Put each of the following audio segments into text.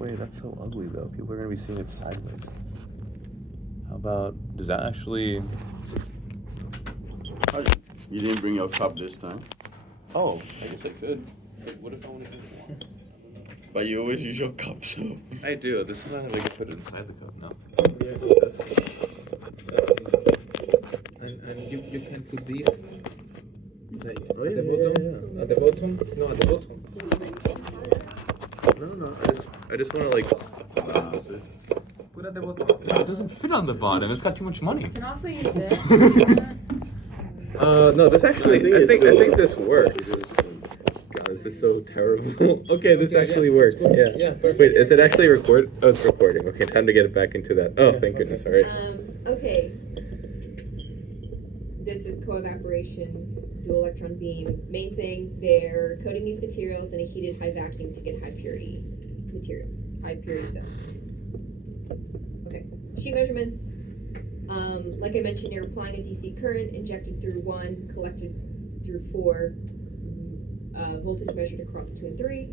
way. That's so ugly, though. People are going to be seeing it sideways. How about, does that actually... You didn't bring your cup this time? Oh, I guess I could. Wait, what if I want to drink more? But you always use your cup, so... I do. This is not like I put it inside the cup now. Yeah, and you can put this at the bottom. Yeah. At the bottom? No, at the bottom. No. I just want to like... Put at the bottom. It doesn't fit on the bottom. It's got too much money. You can also use this. No, this actually, I think this works. It is. God, this is so terrible. Okay, this actually works. Cool. Yeah. Yeah, perfect. Wait, is it actually record? Oh, it's recording. Okay, time to get it back into that. Oh, thank goodness. All right. Okay. This is co-evaporation, dual electron beam. Main thing, they're coating these materials in a heated high vacuum to get high purity materials, high purity film. Okay, sheet measurements. Like I mentioned, they're applying a DC current injected through 1, collected through 4, voltage measured across 2 and 3.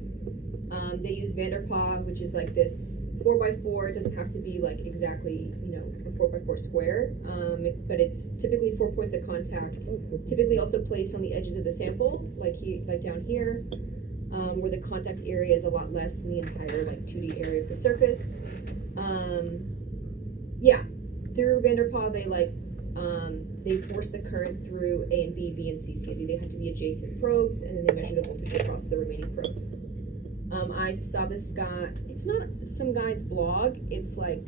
They use Vanderpaa, which is like this 4x4. It doesn't have to be like exactly, a 4x4 square, but it's typically 4 points of contact. Typically also placed on the edges of the sample, like down here, where the contact area is a lot less than the entire 2D area of the surface. Through Vanderpaa, they force the current through A and B, B and C. So they have to be adjacent probes, and then they measure the voltage across the remaining probes. I saw this guy. It's not some guy's blog. It's like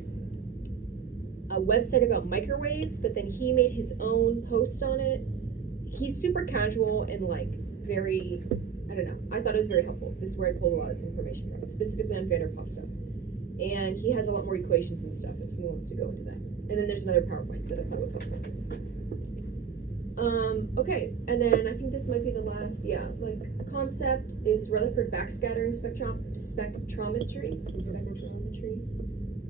a website about microwaves, but then he made his own post on it. He's super casual and very, I don't know. I thought it was very helpful. This is where I pulled a lot of this information from, specifically on Vanderpaa stuff. And he has a lot more equations and stuff if someone wants to go into that. And then there's another PowerPoint that I thought was helpful. Okay, and then I think this might be the last, concept is Rutherford backscattering spectrometry.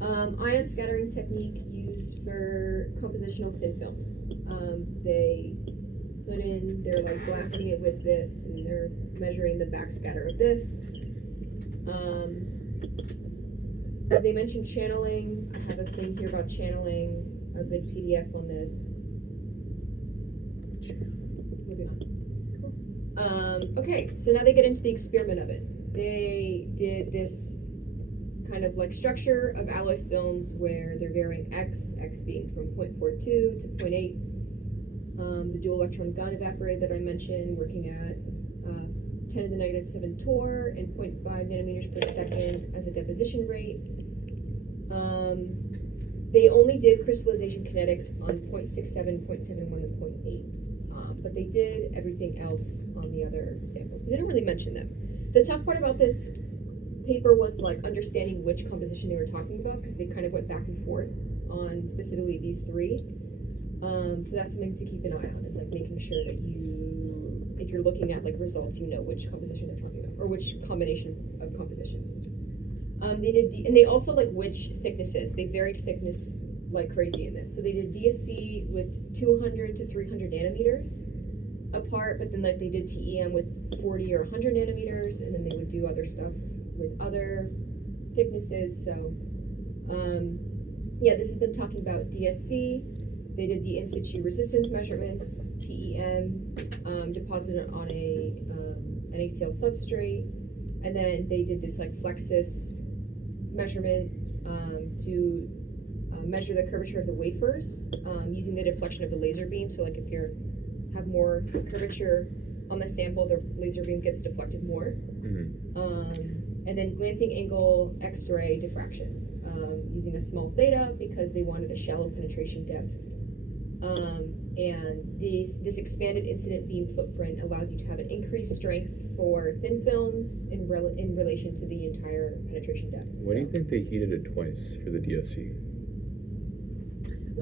Ion scattering technique used for compositional thin films. They put in, they're blasting it with this, and they're measuring the backscatter of this. They mentioned channeling. I have a thing here about channeling, a good PDF on this. Moving on. Cool. Okay, so now they get into the experiment of it. They did this kind of structure of alloy films where they're varying x being from 0.42 to 0.8. The dual electron gun evaporator that I mentioned, working at 10 to the negative 7 torr and 0.5 nanometers per second as a deposition rate. They only did crystallization kinetics on 0.67, 0.71, and 0.8. But they did everything else on the other samples. But they don't really mention them. The tough part about this paper was understanding which composition they were talking about, because they kind of went back and forth on specifically these 3. So that's something to keep an eye on, is making sure that if you're looking at results, you know which composition they're talking about, or which combination of compositions. They did, and they also which thicknesses. They varied thickness like crazy in this. So they did DSC with 200 to 300 nanometers apart, but then they did TEM with 40 or 100 nanometers, and then they would do other stuff with other thicknesses. So, this is them talking about DSC. They did the in situ resistance measurements, TEM, deposited on a NaCl substrate, and then they did this Flexus measurement to measure the curvature of the wafers using the deflection of the laser beam. So if you have more curvature on the sample, the laser beam gets deflected more. And then glancing angle X-ray diffraction using a small theta because they wanted a shallow penetration depth. And this expanded incident beam footprint allows you to have an increased strength for thin films in relation to the entire penetration depth. Why do you think they heated it twice for the DSC?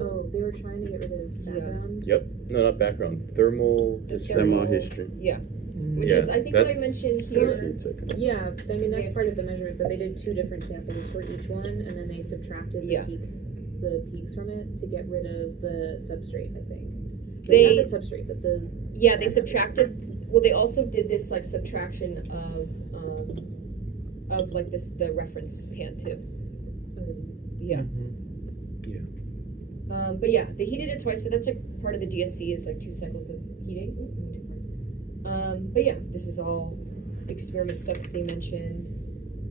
Oh, they were trying to get rid of background? Yep. No, not background. Thermal history. Thermal history. Yeah. Which is, I think, what I mentioned here. Yeah, I mean, that's part of the measurement, but they did 2 different samples for each one, and then they subtracted the peaks from it to get rid of the substrate, I think. Not the substrate, but the... Yeah, they subtracted... Well, they also did this, subtraction of of like the reference pan too. Yeah. But yeah, they heated it twice, but that's like part of the DSC is like 2 cycles of heating. But yeah, this is all experiment stuff that they mentioned.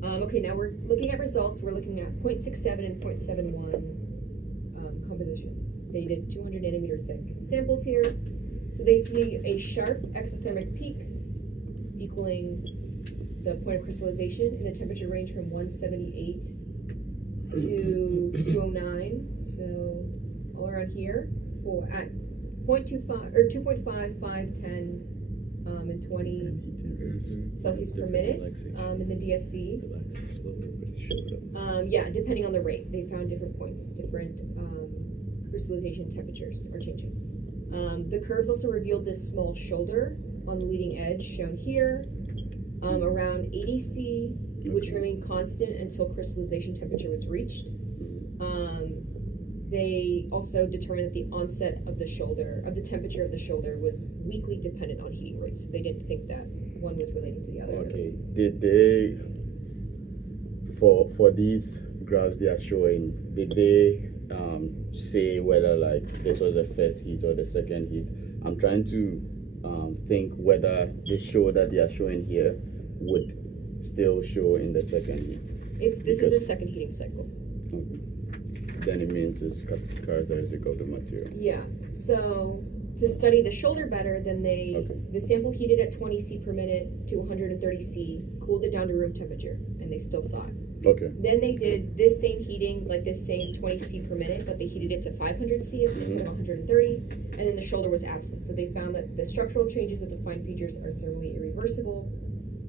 Okay, now we're looking at results. We're looking at 0.67 and 0.71 compositions. They did 200 nanometer thick samples here. So they see a sharp exothermic peak equaling the point of crystallization in the temperature range from 178 to 209. So all around here for at 0.25 or 2.5, 5, 10, and 20 Celsius per minute in the DSC. Yeah, depending on the rate, they found different points, different crystallization temperatures are changing. The curves also revealed this small shoulder on the leading edge shown here, around 80 C, which remained constant until crystallization temperature was reached. They also determined that the onset of the shoulder, of the temperature of the shoulder, was weakly dependent on heating rate. So they didn't think that one was relating to the other. Okay. Did they, for these graphs they are showing, did they say whether like this was the first heat or the second heat? I'm trying to think whether the show that they are showing here would still show in the second heat. This is the second heating cycle. Okay. Then it means it's characteristic of the material. Yeah. So to study the shoulder better, then the sample heated at 20 C per minute to 130 C, cooled it down to room temperature, and they still saw it. Okay. Then they did this same heating, like this same 20 C per minute, but they heated it to 500 C instead of 130, and then the shoulder was absent. So they found that the structural changes of the fine features are thermally irreversible,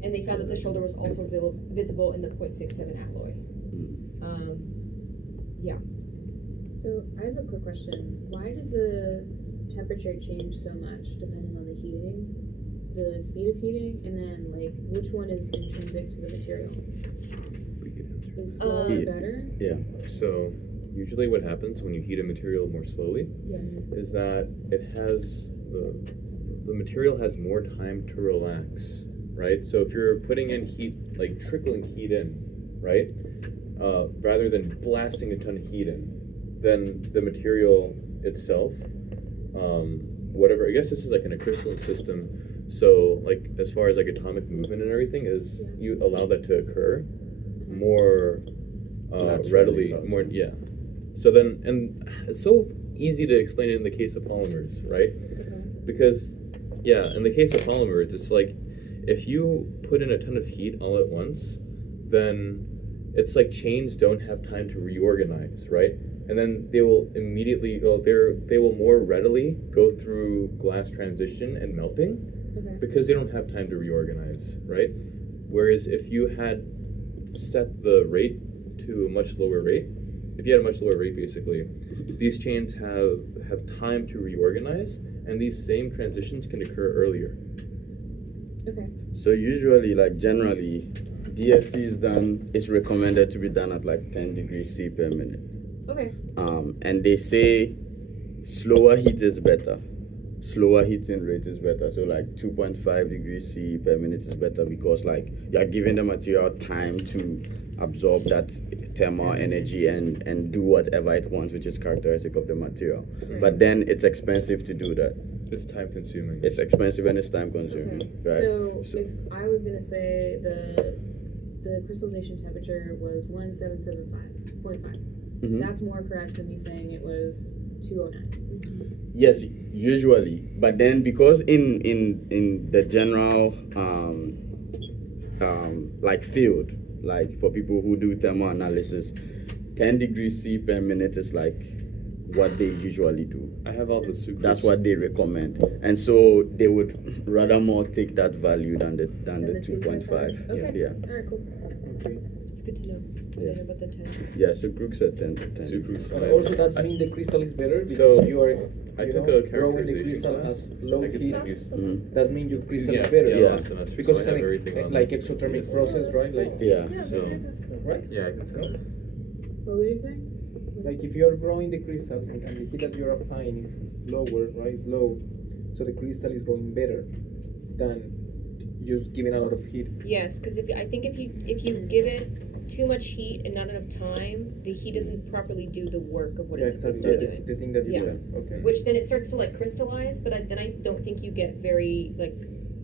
and they found that the shoulder was also visible in the 0.67 alloy. Yeah. So I have a quick question. Why did the temperature change so much depending on the heating, the speed of heating, and then like which one is intrinsic to the material? Is slower better? Yeah. So usually what happens when you heat a material more slowly is that it has the material has more time to relax, right? So if you're putting in heat, like trickling heat in, right, rather than blasting a ton of heat in, then the material itself, whatever, I guess this is like in a crystalline system, so like as far as like atomic movement and everything is, you allow that to occur more readily, more, so then, and it's so easy to explain it in the case of polymers, right? Because in the case of polymers, it's like if you put in a ton of heat all at once, then it's like chains don't have time to reorganize, right? And then they will immediately, they will more readily go through glass transition and melting because they don't have time to reorganize, right? Whereas if you had set the rate to a much lower rate, if you had a much lower rate basically, these chains have time to reorganize, and these same transitions can occur earlier. Okay. So usually, like generally, DSC is done, it's recommended to be done at like 10 degrees C per minute. Okay. And they say slower heat is better. Slower heating rate is better. So like 2.5 degrees C per minute is better because like you're giving the material time to absorb that thermal energy and do whatever it wants, which is characteristic of the material. But then it's expensive to do that. It's time consuming. It's expensive and it's time consuming. Right? So if I was gonna say the crystallization temperature was 1775.5, that's more correct than me saying it was 209. Yes, usually, but then because in the general like field, like for people who do thermal analysis, 10 degrees C per minute is like what they usually do. I have all the sucrose. That's what they recommend, and so they would rather more take that value than the 2.5. Okay. Yeah. All right, cool. Okay. It's good to know. Yeah. About the 10. Yeah, so Crook's at 10 to 10. Sucrose. And also that means the crystal is better because So, you are I you took know, a growing the characterization crystal class. at low I could heat. send you That means your crystal is yeah, better. Yeah. last semester, Because so it's I have everything on like the exothermic DSC. process, right? Like So, right? yeah, I can finish. What were you saying? Like if you're growing the crystals and the heat that you're applying is lower, right? It's low, so the crystal is growing better than just giving a lot of heat. Yes, because I think if you give it too much heat and not enough time, the heat doesn't properly do the work of what it's supposed to be doing. The thing that you Yeah. said. Okay. Which then it starts to like crystallize, but then I don't think you get very like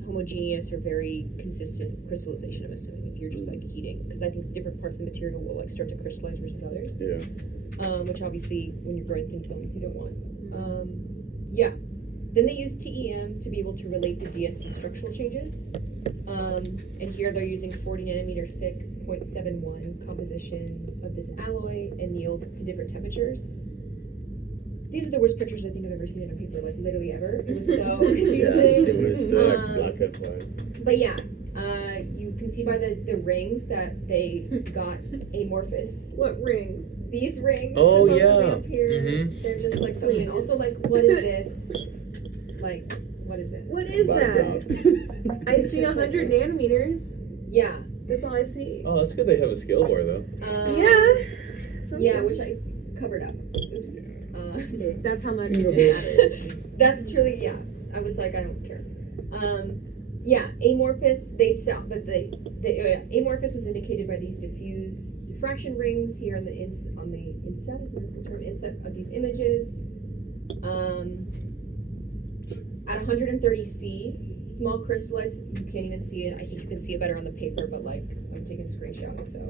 homogeneous or very consistent crystallization. I'm assuming if you're just like heating, because I think different parts of the material will like start to crystallize versus others. Yeah. Which obviously when you're growing thin films you don't want. Yeah. Then they use TEM to be able to relate the DSC structural changes. And here they're using 40 nanometer thick 0.71 composition of this alloy annealed to different temperatures. These are the worst pictures I think I've ever seen in a paper, like literally ever. It was so confusing. Yeah, it was like black and white. But yeah, you can see by the rings that they got amorphous. What rings? These rings Oh, supposedly yeah. up here, Mhm. they're just like something. Please. Also, like, what is this? Like, what is this? What is that? I It's see just like 100 nanometers. Yeah. That's all I see. Oh, that's good. They have a scale bar though. Yeah. Yeah, which I covered up. Oops. That's how much it did matter. That's truly, yeah. I was like, I don't care. Yeah, amorphous. They saw that amorphous was indicated by these diffuse diffraction rings here on the inset. What is the term? Inset of these images. At 130 C, small crystallites. You can't even see it. I think you can see it better on the paper, but like I'm taking screenshots, so.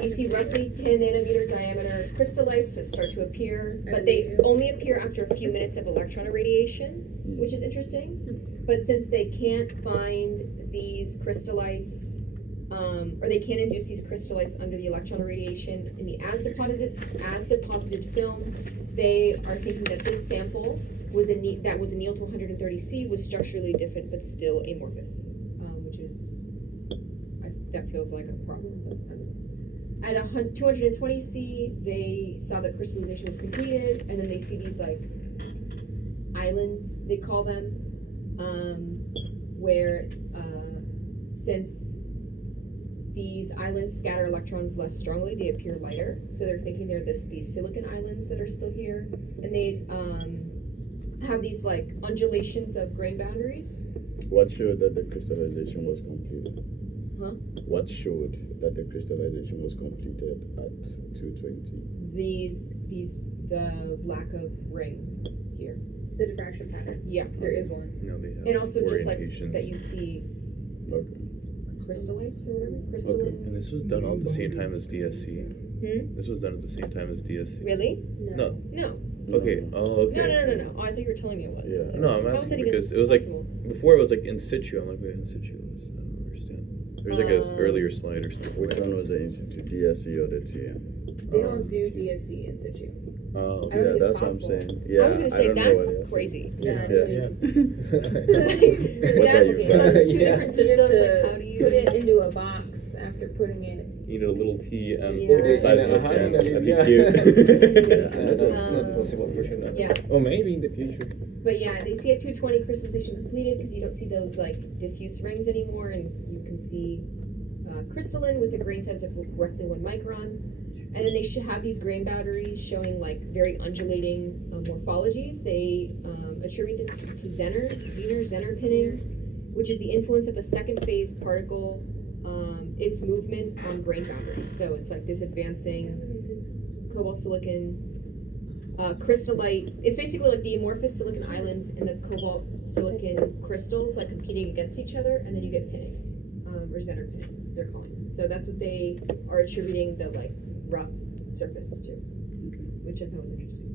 You see roughly 10 nanometer diameter crystallites that start to appear, but they only appear after a few minutes of electron irradiation, which is interesting. But since they can't find these crystallites, or they can't induce these crystallites under the electron irradiation in the as deposited film, they are thinking that this sample was annealed to 130 C was structurally different but still amorphous, which is that feels like a problem. At 220 C, they saw that crystallization was completed, and then they see these like islands, they call them, where since these islands scatter electrons less strongly, they appear lighter. So they're thinking they're these silicon islands that are still here, and they have these like undulations of grain boundaries. What showed that the crystallization was completed? Huh? What showed that the crystallization was completed at 220? The lack of ring here. The diffraction pattern. Yeah. There is one. No, they have And also just like orientation. that you see Okay. crystallites or whatever. Crystalline. And this was done all at the same time as DSC. Hmm? This was done at the same time as DSC. Really? No. No. Okay. Oh, okay. No. Oh, I thought you were telling me it was. Yeah. No, I'm How was asking that even because it was like possible? before it was like in situ. I'm like, wait, in situ is? I don't understand. There's like an earlier slide or something. Which one was the institute, DSC or the TM? They don't do DSC in situ. Oh, I don't Yeah, think it's that's what I'm possible. saying. Yeah, I was gonna say don't know that's what it is. crazy. Yeah. Yeah. That's you such saying? two Yeah. different So you have systems. to Like, how do you put it into a box after putting it. you need a little T Yeah. the size of a Uh-huh. fan. That'd be Yeah. cute. That's not possible for sure. No. Yeah. Or maybe in the future. But yeah, they see at 220 crystallization completed because you don't see those like diffuse rings anymore, and you can see crystalline with a grain size of roughly 1 micron. And then they should have these grain boundaries showing like very undulating morphologies. They attribute it to Zener pinning, which is the influence of the second phase particle, its movement on grain boundaries. So it's like this advancing cobalt silicon crystallite. It's basically like the amorphous silicon islands and the cobalt silicon crystals like competing against each other, and then you get pinning, or Zener pinning, they're calling it. So that's what they are attributing the like rough surface to, which I thought was interesting.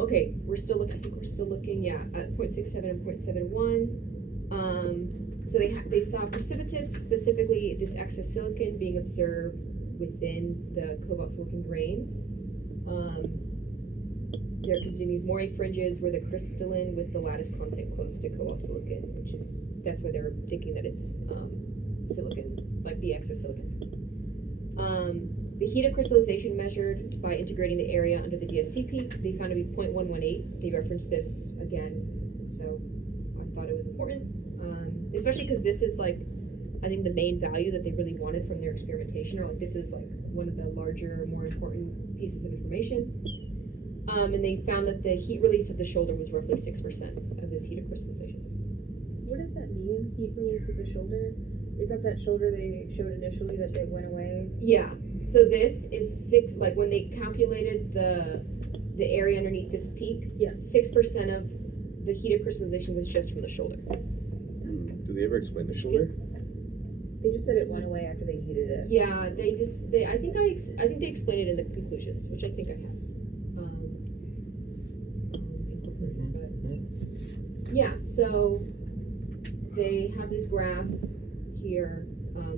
Okay, we're still looking. I think we're still looking. Yeah, at 0.67 and 0.71. So they saw precipitates, specifically this excess silicon, being observed within the cobalt silicon grains. They're considering these moire fringes where the crystalline with the lattice constant close to cobalt silicon, that's why they're thinking that it's silicon, like the excess silicon. The heat of crystallization measured by integrating the area under the DSC peak, they found to be 0.118. They referenced this again, so I thought it was important, especially because this is like, I think the main value that they really wanted from their experimentation, or like this is like one of the larger, more important pieces of information. And they found that the heat release of the shoulder was roughly 6% of this heat of crystallization. what does that mean? Heat release at the shoulder? Is that shoulder they showed initially that they went away? Yeah. So this is like when they calculated the area underneath this peak. Yeah. 6% of the heated crystallization was just from the shoulder. Do they ever explain the shoulder? They just said it went away after they heated it. Yeah, I think they explained it in the conclusions, which I think I have. Incorporated, but yeah, so they have this graph here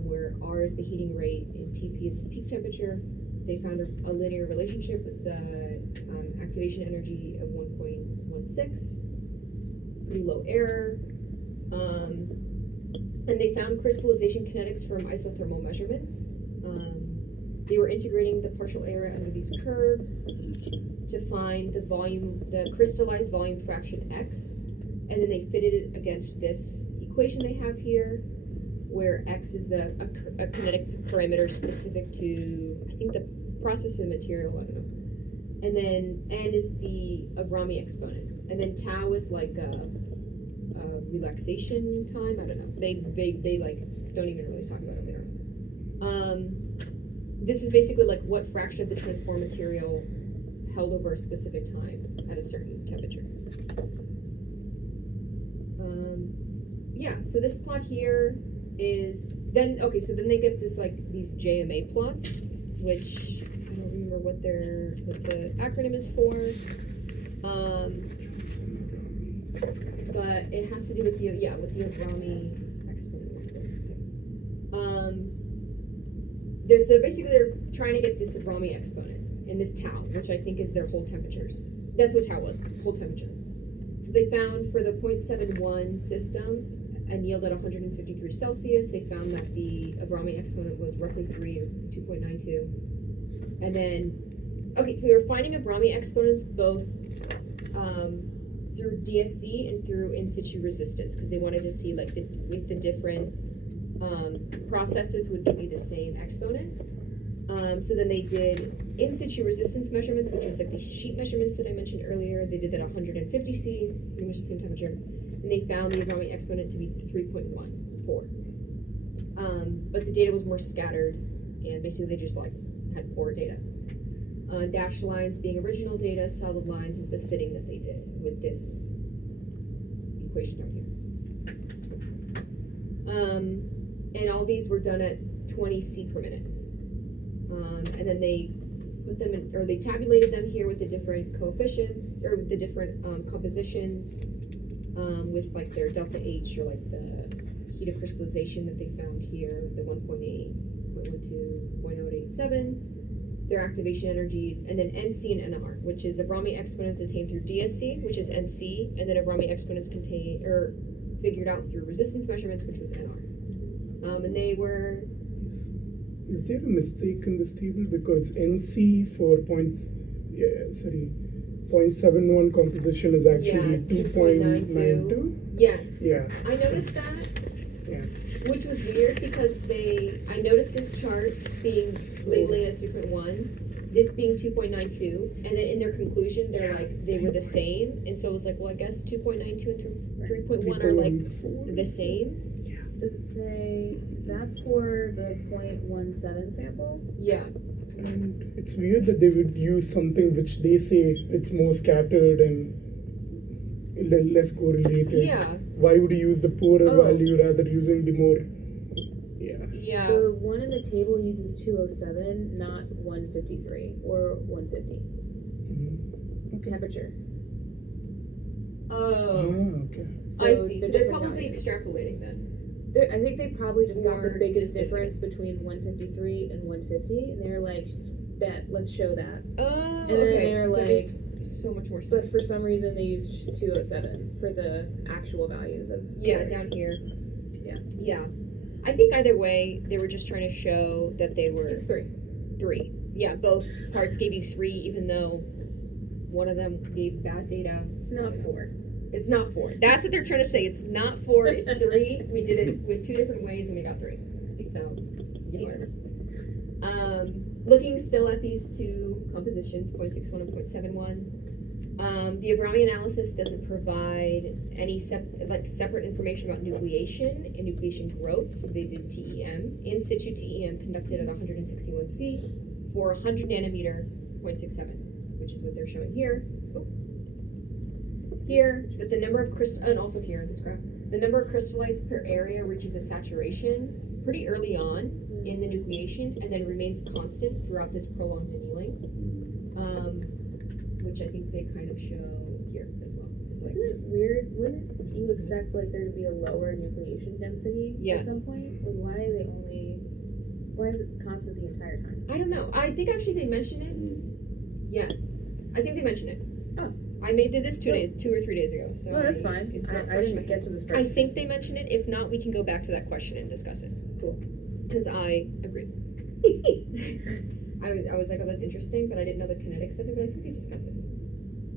where R is the heating rate and TP is the peak temperature. They found a linear relationship with the activation energy of 1.16, pretty low error. And they found crystallization kinetics from isothermal measurements. They were integrating the partial area under these curves to find the crystallized volume fraction X, and then they fitted it against this equation they have here, where X is a kinetic parameter specific to, I think, the process of the material, I don't know. And then N is the Abrami exponent, and then tau is like relaxation time. I don't know. They like don't even really talk about it later. This is basically like what fraction of the transformed material held over a specific time at a certain temperature. Yeah. So this plot here is then okay. So then they get this like these JMA plots, which I don't remember what the acronym is for. But it has to do with the Abrami exponent. So basically they're trying to get this Abrami exponent and this tau, which I think is their whole temperatures. That's what tau was, whole temperature. So they found for the 0.71 system and yield at 153 Celsius, they found that the Abrami exponent was roughly 3 or 2.92. And then, okay, so they were finding Abrami exponents both through DSC and through in situ resistance, because they wanted to see like if the different processes would give you the same exponent. So then they did in situ resistance measurements, which was like the sheet measurements that I mentioned earlier. They did that at 150 C, pretty much the same temperature, and they found the Abrami exponent to be 3.14. But the data was more scattered, and basically they just like had poor data. Dashed lines being original data, solid lines is the fitting that they did with this equation down here. And all these were done at 20 C per minute. And then they put them in, or they tabulated them here with the different coefficients, or with the different compositions, with like their delta H, or like the heat of crystallization that they found here, the 1.8, 0.12, 0.087. Their activation energies, and then NC and NR, which is Abrami exponents attained through DSC, which is NC, and then Abrami exponents figured out through resistance measurements, which was NR. And they were. Is there a mistake in this table, because NC for 0.71 composition is actually 2.92? Yes. Yeah. I noticed that. Yeah. Which was weird because I noticed this chart being labeling as 3.1, this being 2.92, and then in their conclusion they're like they were the same, and so I was like, well, I guess 2.92 and 3.1 are like the same. Does it say that's for the 0.17 sample? Yeah. And it's weird that they would use something which they say it's more scattered and less correlated. Yeah. Why would you use the poorer value rather using the more? Yeah. Yeah. The one in the table uses 207, not 153 or 150. Okay. Temperature. Oh. Okay. So I see. So they're different probably values. extrapolating then. I think they probably just got Or the biggest just difference between 153 and 150, and they're like, bet, let's show that. Oh, And then okay. they're That like, makes so much more sense. but for some reason they used 207 for the actual values of. Yeah, down here. Yeah. Yeah. I think either way, they were just trying to show that they were It's 3. 3. Yeah, both parts gave you 3, even though one of them gave bad data. It's not 4. It's not 4. That's what they're trying to say. It's not 4, it's 3. We did it with 2 different ways and we got 3. So, yeah, whatever. Looking still at these two compositions, 0.61 and 0.71. The Abrami analysis doesn't provide any separate information about nucleation and nucleation growth. So they did TEM, in situ TEM conducted at 161C for 100 nanometer 0.67, which is what they're showing here. Oh. Here, that the number of and also here in this graph, the number of crystallites per area reaches a saturation pretty early on in the nucleation and then remains constant throughout this prolonged annealing. Which I think they kind of show here as well. Isn't it weird? Wouldn't you expect like there to be a lower nucleation density Yes. at some point? Like why is it constant the entire time? I don't know. I think actually they mentioned it. Yes, I think they mentioned it. Oh. I did this 2 or 3 days ago. So No, that's fine. It's I not fresh in my didn't get head. to this I part. think they mentioned it. If not, we can go back to that question and discuss it. Cool. Because I agree. I was like, oh, that's interesting, but I didn't know the kinetics of it. But I think they discussed it.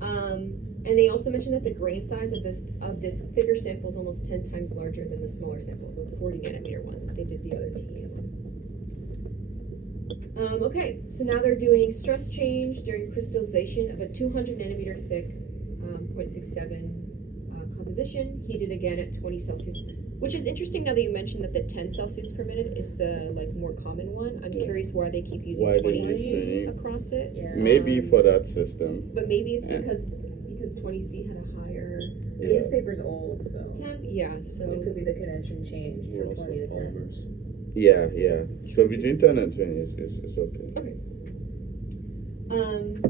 And they also mentioned that the grain size of this thicker sample is almost 10 times larger than the smaller sample, the 40 nanometer one that they did the other TEM on. Okay, so now they're doing stress change during crystallization of a 200 nanometer thick 0.67 composition, heated again at 20 Celsius. Which is interesting now that you mentioned that the 10 Celsius per minute is the more common one. I'm curious why they keep using Why they 20 use C 20. across it. Yeah. Maybe for that system. But maybe it's Yeah. because 20C had a higher I mean, this paper's old, so temp. Yeah, so it could be the convention change You're from also 20 to 10. polymers. Yeah. So between 10 and 20 it's okay.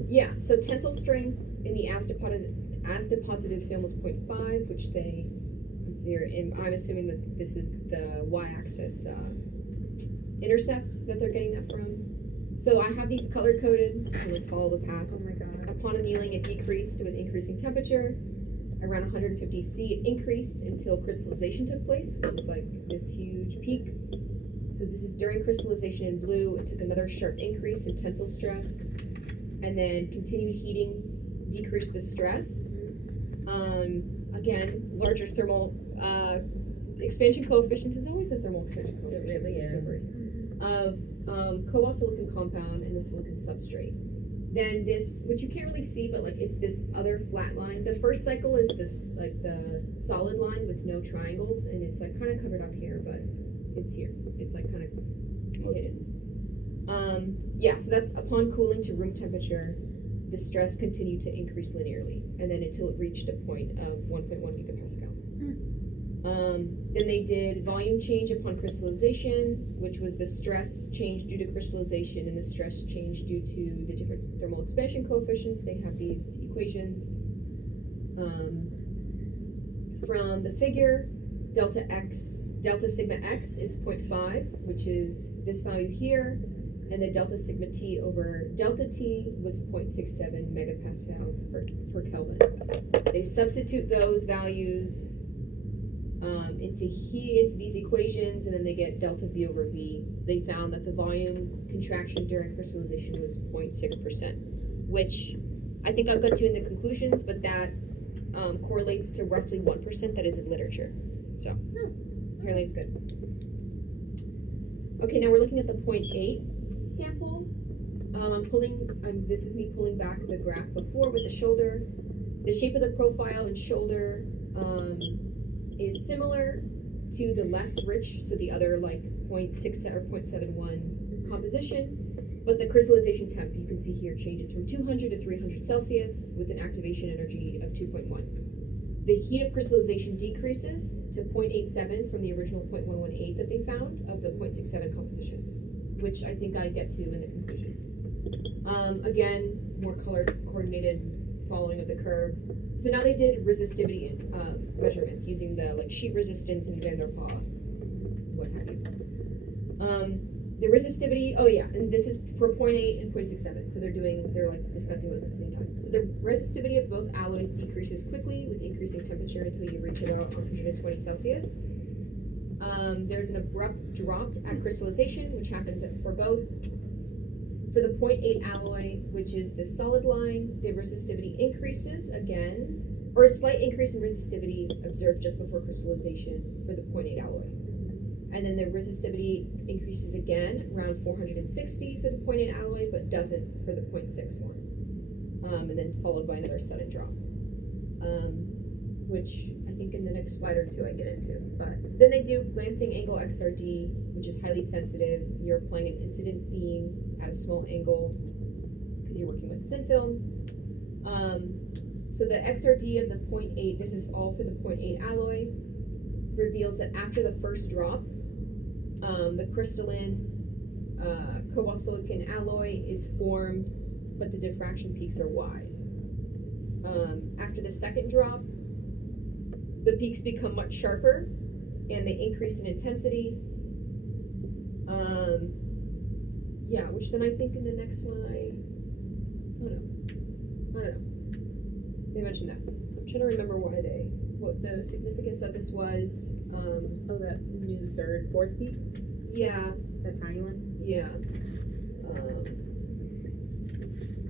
yeah. So tensile strength in the as deposited film was 0.5, which I'm assuming that this is the y-axis intercept that they're getting that from. So I have these color coded, so you can follow the path. Oh my god. Upon annealing, it decreased with increasing temperature. Around 150 C, it increased until crystallization took place, which is like this huge peak. So this is during crystallization in blue. It took another sharp increase in tensile stress, and then continued heating decreased the stress. Again, larger thermal expansion coefficient is always the thermal expansion coefficient. It really is. Of cobalt silicon compound and the silicon substrate. Then this, which you can't really see, but like it's this other flat line. The first cycle is this like the solid line with no triangles, and it's like kind of covered up here, but it's here. It's like kind of hidden. Yeah, so that's upon cooling to room temperature, the stress continued to increase linearly, and then until it reached a point of 1.1 gigapascals. Then they did volume change upon crystallization, which was the stress change due to crystallization and the stress change due to the different thermal expansion coefficients. They have these equations. From the figure, delta sigma x is 0.5, which is this value here, and the delta sigma t over delta t was 0.67 megapascals per Kelvin. They substitute those values into these equations, and then they get delta V over V. They found that the volume contraction during crystallization was 0.6%, which I think I'll get to in the conclusions, but that correlates to roughly 1% that is in literature. So apparently it's good. Okay, now we're looking at the 0.8 sample. This is me pulling back the graph before with the shoulder. The shape of the profile and shoulder is similar to the less rich, so the other like 0.6 or 0.71 composition, but the crystallization temp you can see here changes from 200 to 300 Celsius with an activation energy of 2.1. The heat of crystallization decreases to 0.87 from the original 0.118 that they found of the 0.67 composition, which I think I get to in the conclusions. Again, more color coordinated following of the curve. So now they did resistivity measurements using the like sheet resistance and Van der Paa, what have you. The resistivity, and this is for 0.8 and 0.67. So they're like discussing both at the same time. So the resistivity of both alloys decreases quickly with increasing temperature until you reach about 120 Celsius. There's an abrupt drop at crystallization, which happens for both. For the 0.8 alloy, which is the solid line, the resistivity increases again, or a slight increase in resistivity observed just before crystallization for the 0.8 alloy. And then the resistivity increases again around 460 for the 0.8 alloy, but doesn't for the 0.6 one. and then followed by another sudden drop. Which I think in the next slide or two I get into. But then they do glancing angle XRD, which is highly sensitive. You're applying an incident beam at a small angle because you're working with thin film. So the XRD of the 0.8, this is all for the 0.8 alloy, reveals that after the first drop, the crystalline cobalt silicon alloy is formed, but the diffraction peaks are wide. After the second drop, the peaks become much sharper and they increase in intensity. Which then I think in the next one I don't know. They mentioned that. I'm trying to remember what the significance of this was. That new fourth peak? Yeah. That tiny one? Yeah.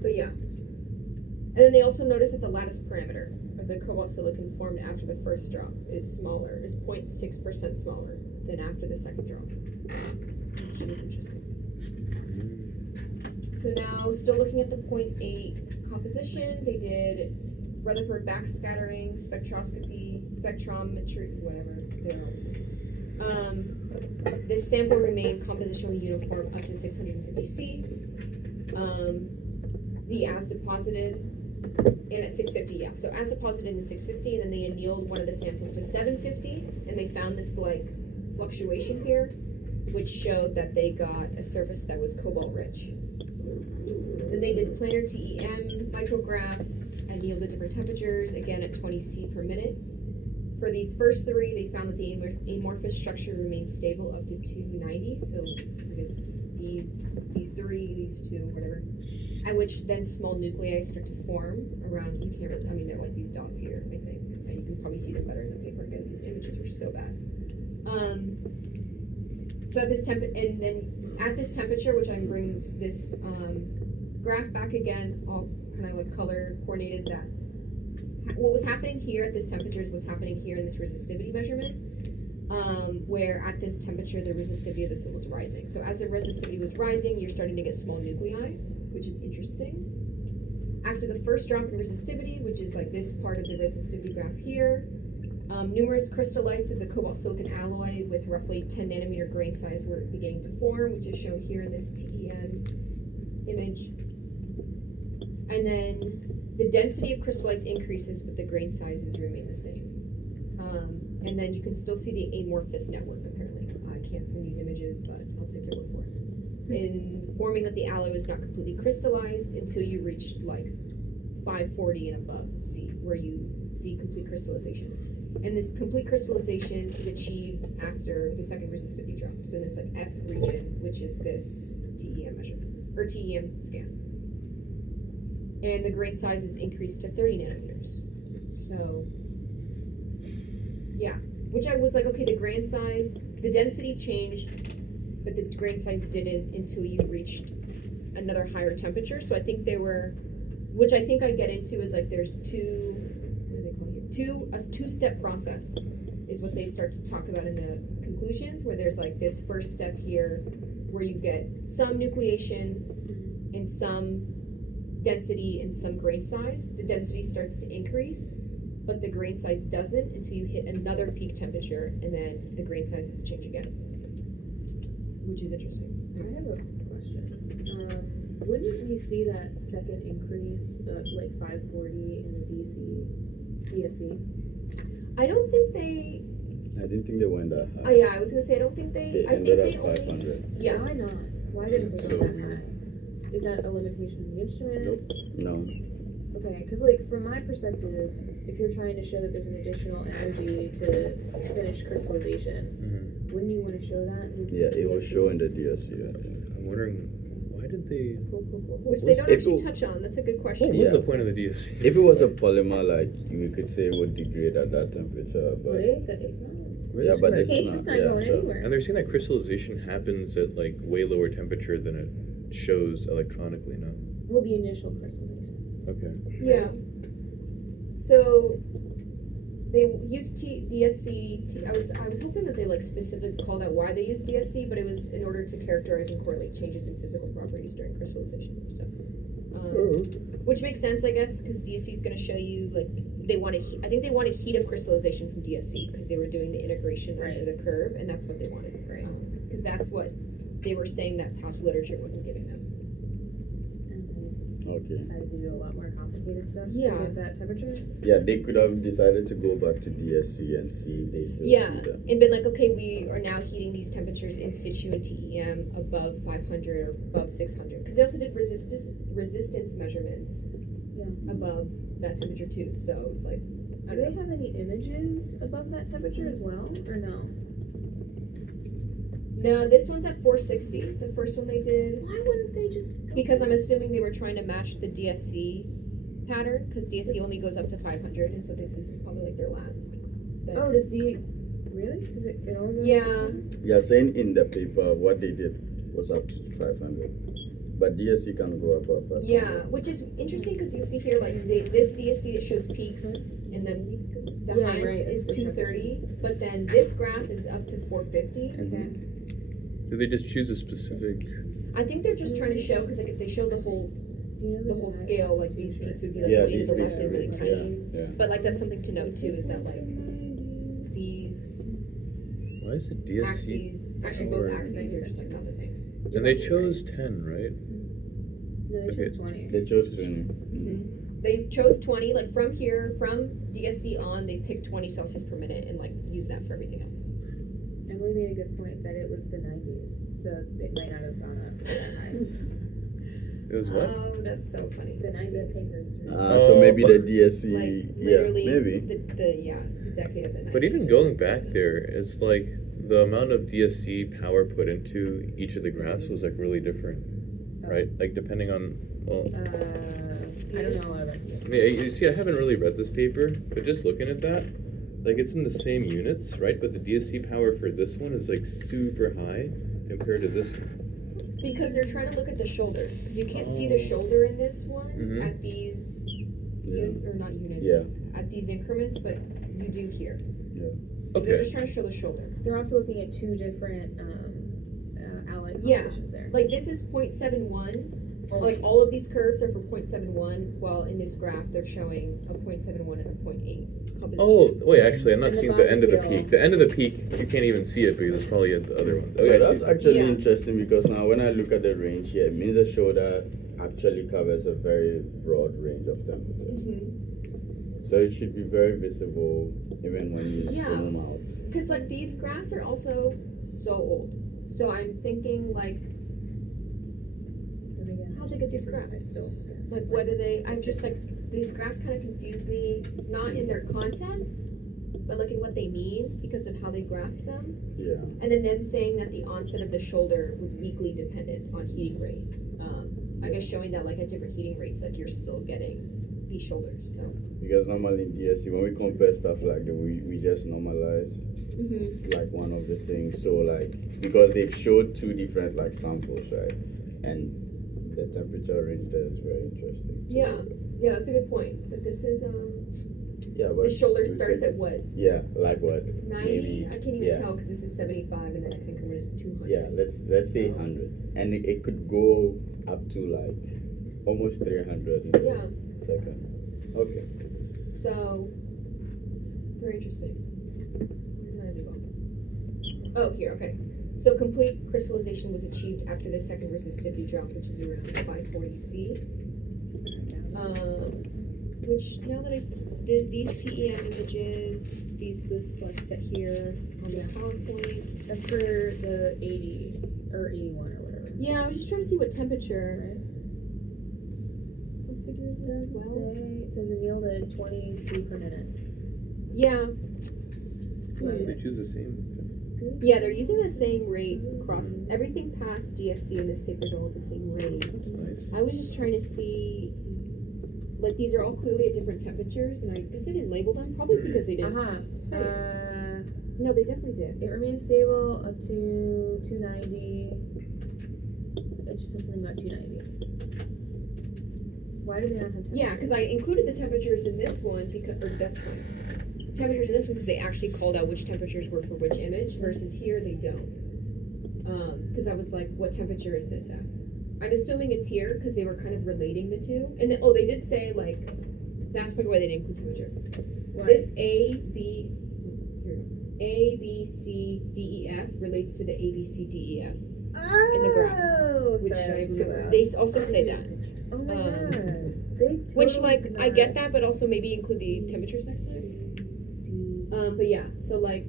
But yeah. And then they also noticed that the lattice parameter of the cobalt silicon formed after the first drop is 0.6% smaller than after the second drop. Which is interesting. So now, still looking at the 0.8 composition, they did Rutherford backscattering, spectroscopy, spectrometry, whatever they are. This sample remained compositionally uniform up to 650 C. The as deposited, and at 650, yeah. So as deposited in 650, and then they annealed one of the samples to 750, and they found this like fluctuation here, which showed that they got a surface that was cobalt rich. Then they did planar TEM micrographs, annealed at different temperatures, again at 20 C per minute. For these first three, they found that the amorphous structure remained stable up to 290. So I guess these three, these two, whatever. At which then small nuclei start to form around. You can't really. I mean, they're like these dots here. I think you can probably see them better in the paper. Again, these images were so bad. So at this temperature, which I'm bringing this graph back again, all kind of like color coordinated, that what was happening here at this temperature is what's happening here in this resistivity measurement, where at this temperature the resistivity of the film was rising. So as the resistivity was rising, you're starting to get small nuclei, which is interesting. After the first drop in resistivity, which is like this part of the resistivity graph here, numerous crystallites of the cobalt silicon alloy with roughly 10 nanometer grain size were beginning to form, which is shown here in this TEM image. And then the density of crystallites increases, but the grain sizes remain the same. And then you can still see the amorphous network, apparently. I can't from these images, but I'll take their word for it. Informing that the alloy is not completely crystallized until you reach like 540 and above C, where you see complete crystallization. And this complete crystallization is achieved after the second resistivity drop. So in this like F region, which is this TEM measurement, or TEM scan. And the grain size is increased to 30 nanometers. So, yeah. Which I was like, okay, the grain size, the density changed, but the grain size didn't until you reached another higher temperature. So I think they were, which I think I get into is like there's a two-step process is what they start to talk about in the conclusions, where there's like this first step here where you get some nucleation and some density and some grain size. The density starts to increase, but the grain size doesn't until you hit another peak temperature, and then the grain sizes change again, which is interesting. I have a question. Wouldn't we see that second increase, like 540 in the DSC? I don't think they. I didn't think they went that high. Oh yeah, I was gonna say I don't think they. I think they at only. 500. Yeah. Why not? Why didn't they So- go that high? Is that a limitation of the instrument? Nope. No. Okay, because like from my perspective, if you're trying to show that there's an additional energy to finish crystallization, wouldn't you want to show that? In the Yeah, it was DSC? showing the DSC, I think. I'm wondering, why did they? Cool. Which they don't If actually it- touch on. That's a good What question. was Yes. the point of the DSC? If it was a polymer, like we could say it would degrade at that temperature, but Right? That it's not. yeah, but They're it's saying It's not. not Yeah, going so anywhere. and they're saying that crystallization happens at like way lower temperature than it shows electronically. No. Well, the initial crystallization. Okay. Yeah. So they used DSC. I was hoping that they like specifically called out why they used DSC, but it was in order to characterize and correlate changes in physical properties during crystallization. So Which makes sense, I guess, because DSC is going to show you like they wanted. I think they wanted heat of crystallization from DSC because they were doing the integration under the curve, and that's what they wanted. Right. Because that's what they were saying that house literature wasn't giving them. And Okay. they decided to do a lot more complicated stuff Yeah. to get that temperature. Yeah, they could have decided to go back to DSC and see if they still Yeah, see that. and been like, okay, we are now heating these temperatures in situ and TEM above 500 or above 600. Because they also did resistance measurements above that temperature too. So it was like, Do they have any images above that temperature as well, or no? no, this one's at 460. The first one they did. Why wouldn't they just? Because I'm assuming they were trying to match the DSC pattern, because DSC only goes up to 500, and so this is probably like their last. Oh, does D really? Does it only goes? Yeah. Yeah, saying in the paper what they did was up to 500, but DSC can go above 500. Yeah, which is interesting because you see here like this DSC that shows peaks, and then the Yeah, highest right, is it's the 230, but then this graph is up to 450. Okay. Do they just choose a specific? I think they're just trying to show because like if they show the whole Do you know the whole scale, like these peaks would be like Yeah, way to these the peaks left are and really really- tiny. Yeah. But like that's something to note too is that like these Why is it DSC? axes, actually both axes are just like not the same. And they chose 10, right? No, they Okay. chose 20. They chose 20. They chose 20, like from here, from DSC on, they picked 20 Celsius per minute and like use that for everything else. Emily made a good point that it was the 90s, so it might not have gone up that high. It was what? Oh, that's so funny. The 90s papers. So maybe the DSC, Like yeah, literally maybe. the decade of the 90s. But even going back there, it's like the amount of DSC power put into each of the graphs was like really different, right? Like depending on, well, I don't know a lot about DSC. I mean, you see, I haven't really read this paper, but just looking at that, like it's in the same units, right? But the DSC power for this one is like super high compared to this one. Because they're trying to look at the shoulder, because you can't see the shoulder in this one Mhm. at these or not units, Yeah. at these increments, but you do here. Yeah. So they're Okay. just trying to show the shoulder. They're also looking at two different allied Yeah. coefficients there. Like this is 0.71. Like all of these curves are for 0.71, while in this graph they're showing a 0.71 and a 0.8 composition. Oh, wait, actually, I'm not And the seeing bond the end of the scale. peak. The end of the peak, you can't even see it because it's probably at the other ones. Oh, Yeah, yeah, I that's see. actually Yeah. interesting because now when I look at the range here, it means the shoulder actually covers a very broad range of temperatures. So it should be very visible even when you Yeah. zoom out. Because like these graphs are also so old. So I'm thinking like, Then again, how'd they get these graphs? I still. Like what do they? I'm just like these graphs kind of confuse me, not in their content, but like in what they mean because of how they graphed them. Yeah. And then them saying that the onset of the shoulder was weakly dependent on heating rate. I guess showing that like at different heating rates, like you're still getting these shoulders. So. Because normally in DSC, when we compare stuff like that, we just normalize like one of the things. So like, because they've showed two different like samples, right? And the temperature range there is very interesting. Yeah, yeah, that's a good point. That this is Yeah, but the shoulder we starts can- at what? Yeah, like what? 90? Maybe, I can't even yeah. tell because this is 75 and the next increment is 200. Yeah, let's say 100, and it could go up to like almost 300 in Yeah. a second. Okay. So, very interesting. Where did I leave off? Oh, here, okay. So complete crystallization was achieved after the second resistivity drop, which is around 540 C. Which now that I did these TEM images, this like set here on the PowerPoint. That's for the 80 or 81 or whatever. Yeah, I was just trying to see what temperature. What figure is this? It 12? says it yielded 20 C per minute. Yeah. They choose the same. Yeah, they're using the same rate across everything past DSC in this paper is all at the same rate. That's nice. I was just trying to see, like these are all clearly at different temperatures, and I guess I didn't label them, probably because they didn't say it. No, they definitely did. It remains stable up to 290. It just says something about 290. Why do they not have temperature? Yeah, because I included the temperatures in this one because, or that's fine. Temperatures in this one because they actually called out which temperatures were for which image, versus here they don't. Because I was like, what temperature is this at? I'm assuming it's here because they were kind of relating the two. And they did say like that's probably why they didn't include temperature. This A, B, C, D, E, F relates to the A, B, C, D, E, F in the graph, which I remember. They also say that. Oh my god. Big Which total like I denial. get that, but also maybe include the temperatures next time. But yeah, so like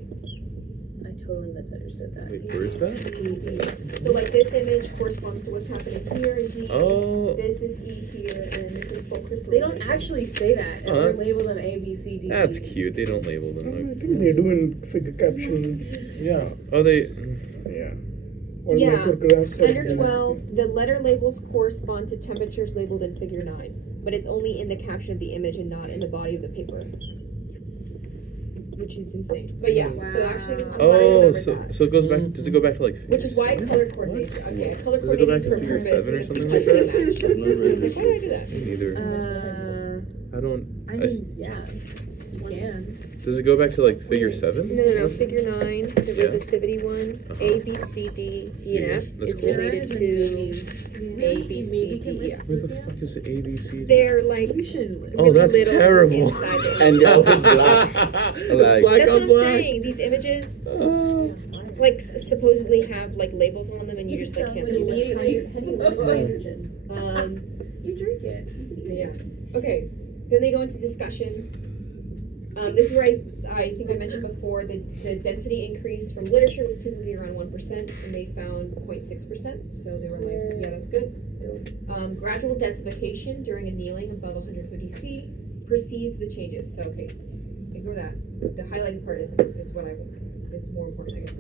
I totally misunderstood that. Wait, where is that? So like this image corresponds to what's happening here in D. Oh. This is E here, and this is full crystallization. They don't actually say that. Oh, Or that's- label them A, B, C, D. That's E. cute. They don't label them. I Like, think they do in figure caption. Yeah. oh, they. Yeah. Or Yeah. micrographs. have Under been- 12, the letter labels correspond to temperatures labeled in figure 9, but it's only in the caption of the image and not in the body of the paper. Which is insane. But yeah, so actually, I'm glad I Oh, remembered so that. so it goes back. Does it go back to like? Which is why I figure color seven? coordinated. What? Okay, I color Does it go coordinated back these to for figure purpose. seven or It was something because like they that? matched. I was like, why did I do that? Neither. I don't. I mean, yeah. You can. Does it go back to like figure 7? No. Figure 9, the Yeah. resistivity one, Uh-huh. A, B, C, D, E, and F That's is cool. related to A, B, C, D, E, F. Where the fuck is the A B C? They're like You shouldn't. Oh, really that's little terrible. inside the And they're also black. It's Like- black That's on what I'm black. saying. These images Oh. like supposedly have like labels on them, and you just like can't see them. You drink it. Yeah. Okay. Then they go into discussion. This is where I think I mentioned before the density increase from literature was typically around 1%, and they found 0.6%. So they were like, yeah, that's good. Gradual densification during annealing above 150 C precedes the changes. So okay, ignore that. The highlighted part is what is more important, I guess.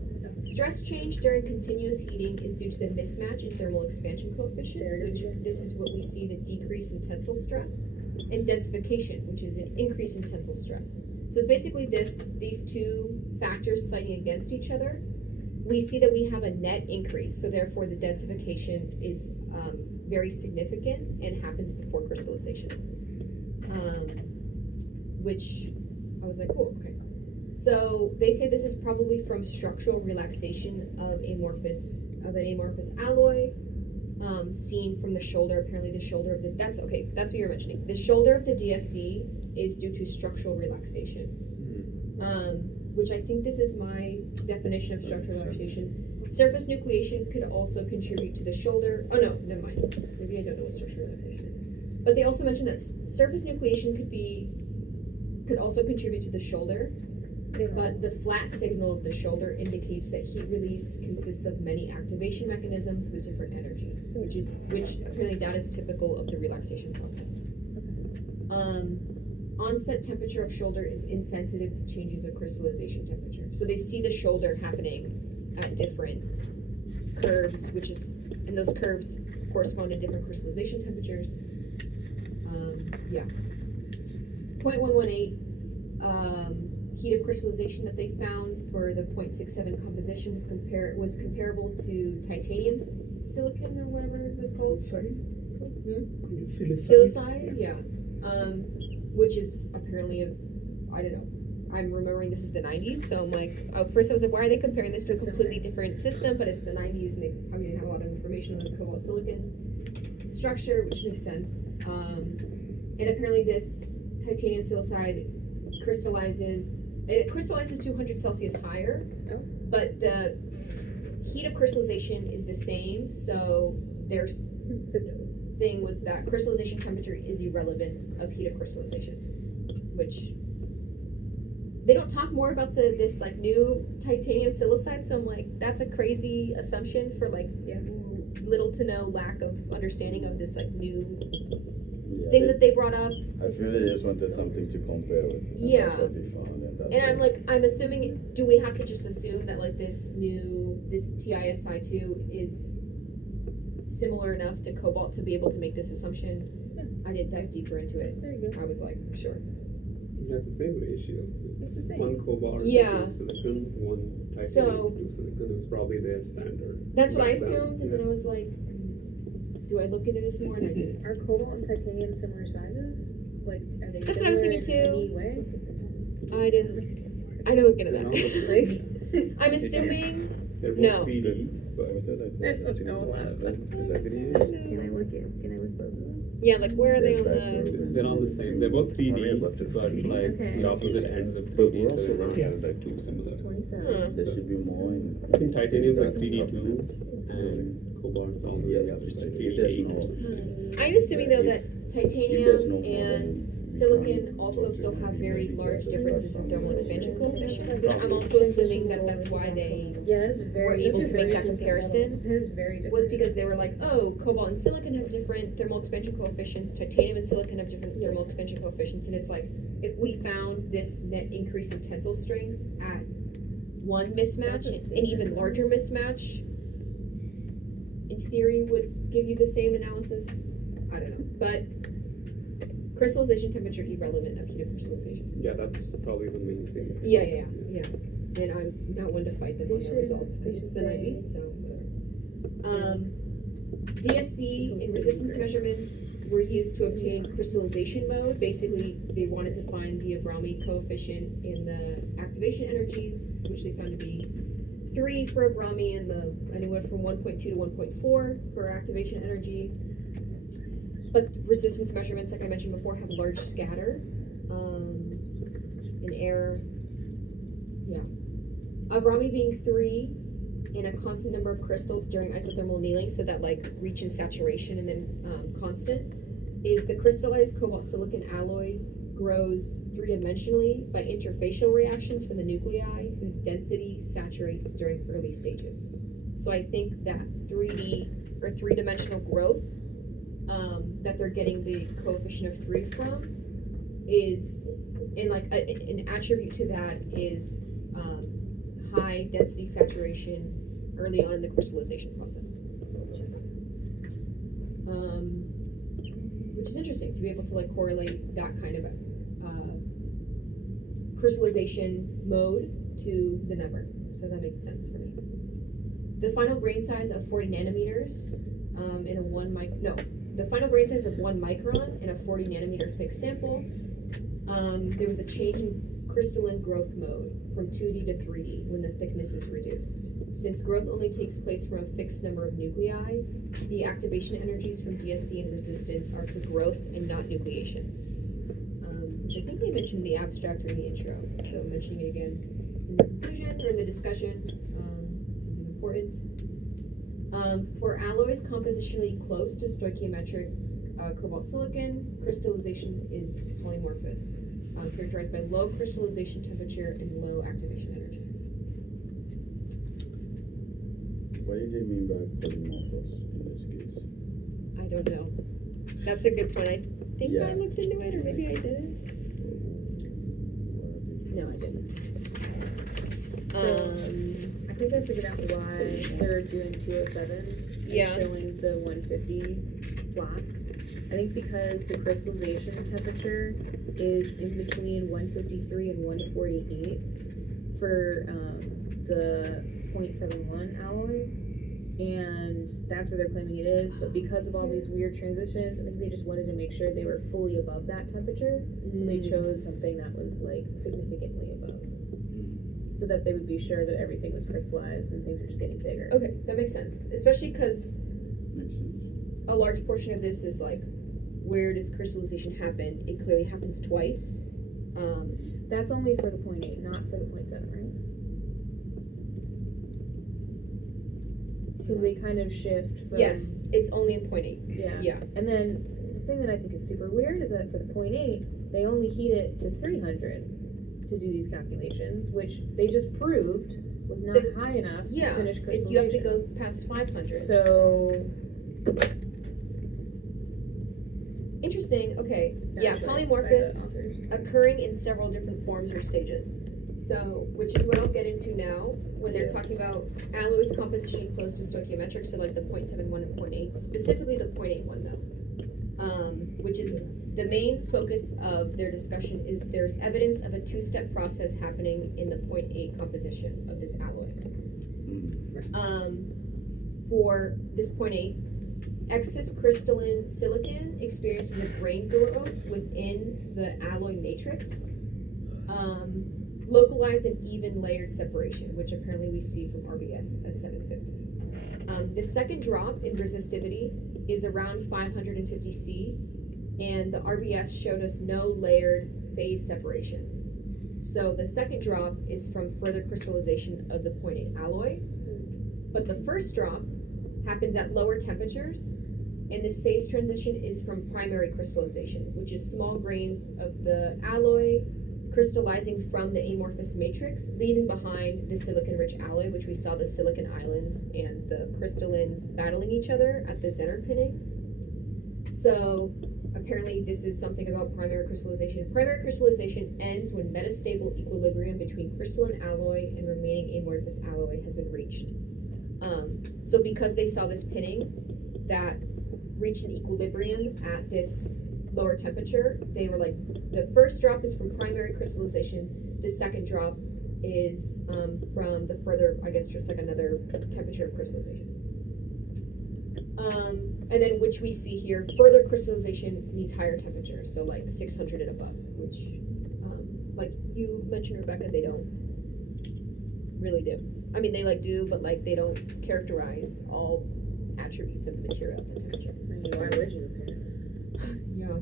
Stress change during continuous heating is due to the mismatch in thermal expansion coefficients, which this is what we see the decrease in tensile stress, and densification, which is an increase in tensile stress. So it's basically these two factors fighting against each other. We see that we have a net increase, so therefore the densification is very significant and happens before crystallization. Which I was like, cool, okay. So they say this is probably from structural relaxation of an amorphous alloy, seen from the shoulder. Apparently, the shoulder of that's what you're mentioning. The shoulder of the DSC is due to structural relaxation, which I think this is my definition of structural relaxation. Surface nucleation could also contribute to the shoulder. Oh no, never mind. Maybe I don't know what structural relaxation is. But they also mentioned that surface nucleation could also contribute to the shoulder. But the flat signal of the shoulder indicates that heat release consists of many activation mechanisms with different energies, which apparently that is typical of the relaxation process. Onset temperature of shoulder is insensitive to changes of crystallization temperature. So they see the shoulder happening at different curves, and those curves correspond to different crystallization temperatures. 0.118. Heat of crystallization that they found for the 0.67 composition was comparable to titanium silicon or whatever it's called. Sorry? Silicide, yeah. Which is apparently I don't know. I'm remembering this is the 90s, so I'm like, first I was like, why are they comparing this to a completely different system? But it's the 90s, and they probably didn't have a lot of information on this cobalt silicon structure, which makes sense. And apparently this titanium silicide crystallizes to 100 Celsius higher, but the heat of crystallization is the same, so there's thing was that crystallization temperature is irrelevant of heat of crystallization, which they don't talk more about this like new titanium silicide, so I'm like, that's a crazy assumption for like little to no lack of understanding of this like new thing that they brought up. I feel they just wanted something to compare with. And Yeah. That's what they found, And I'm like, I'm assuming, do we have to just assume that like this TISI2 is similar enough to cobalt to be able to make this assumption? I didn't dive deeper into it. There you go. I was like, sure. That's the same ratio. It's the same. One cobalt Yeah. to silicon, one So- titanium to silicon is probably their standard. That's what I back then. assumed, and then I was like, do I look into this more? And I didn't. Are cobalt and titanium similar sizes? Like, are they That's what I was similar thinking in too. any way? I didn't look into They're not that. the- I'm assuming They're both No. 3D, but I thought I that's don't know. Is that good to use? Can I look both of them? Yeah, like where are they on Yes, the? they're all the same. They're both 3D, I may have left it but 3D. like Okay. the opposite ends of But 3D, we're so also it's not Yeah. Like too similar. 27. There should be more in. I think titanium's like That's 3D2 supplements. and cobalt's all Yeah, just like if there's 3D8 no- or something. I'm assuming though Yeah, that if there's titanium no more, and then we silicon can't also talk still to have maybe very maybe large just differences start in from thermal the- expansion coefficients, which I'm Probably. also assuming that that's why they Yeah, that's very. able those to are make very that different comparison metals. That is very different. was because they were like, oh, cobalt and silicon have different thermal expansion coefficients, titanium and silicon have different thermal expansion coefficients, and it's like, if we found this net increase in tensile strength at one mismatch, That's a an even larger mismatch, in theory would give you the same analysis. I don't know, but crystallization temperature irrelevant of heat of crystallization. Yeah, that's probably the main thing. Yeah. And I'm not one to fight them on They their should- results they because should it's the say- 90s, so whatever. DSC in resistance measurements were used to obtain crystallization mode. Basically, they wanted to find the Avrami coefficient in the activation energies, which they found to be 3 for Avrami and the anywhere from 1.2 to 1.4 for activation energy. But resistance measurements, like I mentioned before, have large scatter, and error. Yeah. Avrami being 3 in a constant number of crystals during isothermal annealing, so that like reach in saturation and then constant, is the crystallized cobalt silicon alloys grows 3-dimensionally by interfacial reactions from the nuclei whose density saturates during early stages. So I think that 3D or 3-dimensional growth that they're getting the coefficient of 3 from is, and like an attribute to that is high density saturation early on in the crystallization process. Which is interesting to be able to like correlate that kind of crystallization mode to the number. So that makes sense for me. The final grain size of 40 nanometers in a the final grain size of 1 micron in a 40 nanometer fixed sample. There was a change in crystalline growth mode from 2D to 3D when the thickness is reduced. Since growth only takes place from a fixed number of nuclei, the activation energies from DSC and resistance are for growth and not nucleation. Which I think they mentioned in the abstract or in the intro, so I'm mentioning it again in the conclusion or in the discussion. Something important. For alloys compositionally close to stoichiometric cobalt silicon, crystallization is polymorphous, characterized by low crystallization temperature and low activation energy. What do they mean by polymorphous in this case? I don't know. That's a good point. I think Yeah. I looked into it, or maybe I didn't. What No, are I didn't. So, I think I figured out why they're doing 207 Yeah. and showing the 150 plots. I think because the crystallization temperature is in between 153 and 148 for the 0.71 alloy, and that's where they're claiming it is. But because of all these weird transitions, I think they just wanted to make sure they were fully above that temperature, so they chose something that was like significantly above, so that they would be sure that everything was crystallized and things are just getting bigger. Okay, that makes sense. Especially because Makes sense. a large portion of this is like, where does crystallization happen? It clearly happens twice. That's only for the 0.8, not for the 0.7, right? Because they kind of shift from... Yes, it's only in 0.8. Yeah. Yeah. And then the thing that I think is super weird is that for the 0.8, they only heat it to 300 to do these calculations, which they just proved was not Because- high enough Yeah, to finish crystallization. you have to go past 500. So... Interesting. Okay. Yeah, That's what I polymorphous said, the authors. occurring in several different forms or stages. So, which is what I'll get into now when they're talking about alloys compositionally close to stoichiometric, so like the 0.71 and 0.8, specifically the 0.8 one though, which is the main focus of their discussion is there's evidence of a 2-step process happening in the 0.8 composition of this alloy. For this 0.8, excess crystalline silicon experiences a grain growth within the alloy matrix, localized and even layered separation, which apparently we see from RBS at 750. The second drop in resistivity is around 550 C, and the RBS showed us no layered phase separation. So the second drop is from further crystallization of the 0.8 alloy, but the first drop happens at lower temperatures, and this phase transition is from primary crystallization, which is small grains of the alloy crystallizing from the amorphous matrix, leaving behind the silicon-rich alloy, which we saw the silicon islands and the crystallines battling each other at the Zener pinning. So apparently this is something about primary crystallization. Primary crystallization ends when metastable equilibrium between crystalline alloy and remaining amorphous alloy has been reached. So because they saw this pinning that reached an equilibrium at this lower temperature, they were like, the first drop is from primary crystallization, the second drop is from the further, I guess just like another temperature of crystallization. And then which we see here, further crystallization needs higher temperatures, so like 600 and above, which like you mentioned, Rebecca, they don't really do. I mean, they like do, but like they don't characterize all attributes of the material at that temperature. I mean, why would you? Yeah.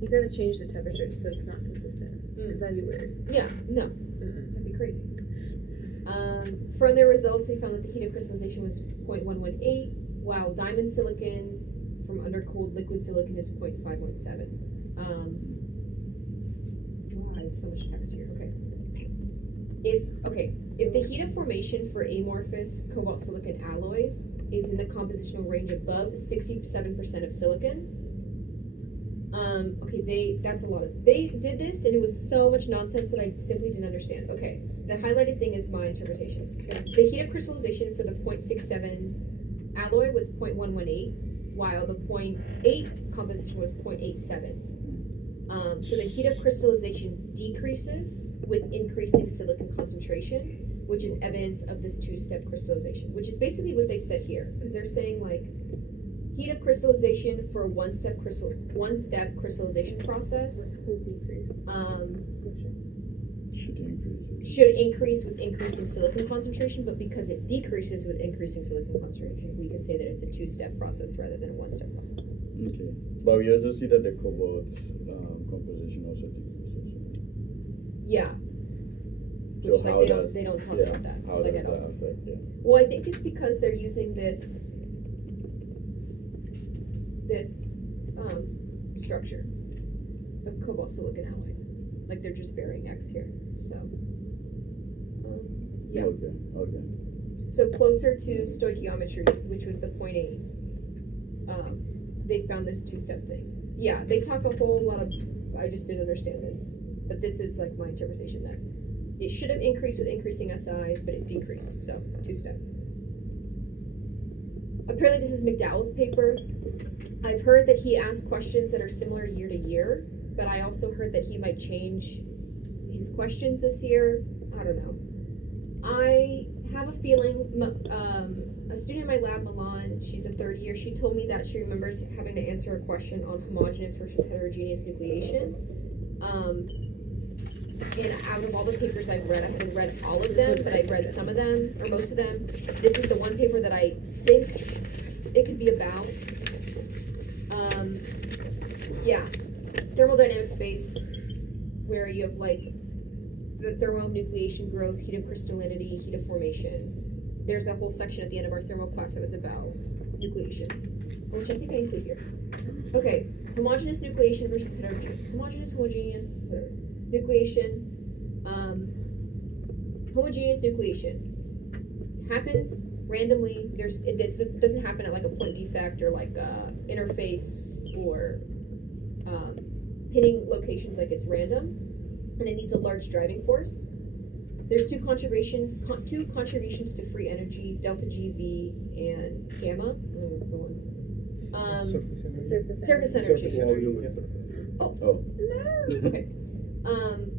You gotta change the temperature so it's not consistent. Because that'd be weird. Yeah, no, Mm-mm. that'd be crazy. From their results, they found that the heat of crystallization was 0.118, while diamond silicon from undercooled liquid silicon is 0.517. Wow, I have so much text here. Okay. If the heat of formation for amorphous cobalt silicon alloys is in the compositional range above 67% of silicon, that's a lot of, they did this and it was so much nonsense that I simply didn't understand. Okay, the highlighted thing is my interpretation. The heat of crystallization for the 0.67 alloy was 0.118, while the 0.8 composition was 0.87. So the heat of crystallization decreases with increasing silicon concentration, which is evidence of this two-step crystallization, which is basically what they said here, because they're saying like heat of crystallization for a one-step crystallization process should increase with increasing silicon concentration, but because it decreases with increasing silicon concentration, we can say that it's a two-step process rather than a one-step process. Okay, but we also see that the cobalt composition also decreases. Yeah. So Which how like does, they don't talk yeah, about that how like does at all. that affect? Yeah. Well, I think it's because they're using this structure of cobalt silicon alloys. Like they're just varying X here. So yeah. Okay. So closer to stoichiometry, which was the 0.8, they found this two-step thing. Yeah, they talk a whole lot of, I just didn't understand this, but this is like my interpretation that it should have increased with increasing SI, but it decreased, so two-step. Apparently this is McDowell's paper. I've heard that he asks questions that are similar year to year, but I also heard that he might change his questions this year. I don't know. I have a feeling, a student in my lab, Milan, she's a third year, she told me that she remembers having to answer a question on homogeneous versus heterogeneous nucleation. And out of all the papers I've read, I haven't read all of them, but I've read some of them, or most of them. This is the one paper that I think it could be about. Yeah, thermodynamics based, where you have like the thermonucleation growth, heat of crystallinity, heat of formation. There's a whole section at the end of our thermal class that was about nucleation, which I think I include here. Okay, homogeneous nucleation versus heterogeneous. Homogeneous, whatever. Nucleation. Homogeneous nucleation happens randomly. It doesn't happen at like a point defect or like interface or pinning locations, like it's random, and it needs a large driving force. There's two contributions to free energy, delta GV and gamma. I don't know what's the one. Surface energy. Oh. Okay.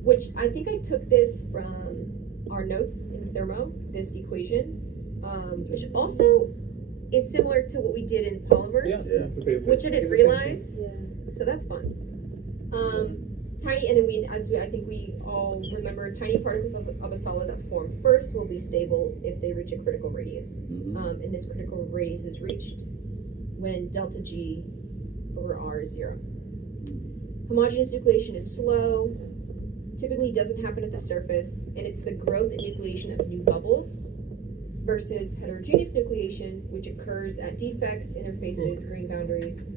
Which I think I took this from our notes in thermo, this equation, which also is similar to what we did in polymers, Yeah. which I didn't It's the same realize. Yeah. So that's fun. tiny, and then I think we all remember, tiny particles of a solid that form first will be stable if they reach a critical radius. Mhm. And this critical radius is reached when delta G over R is 0. Homogeneous nucleation is slow, typically doesn't happen at the surface, and it's the growth and nucleation of new bubbles versus heterogeneous nucleation, which occurs at defects, interfaces, grain boundaries,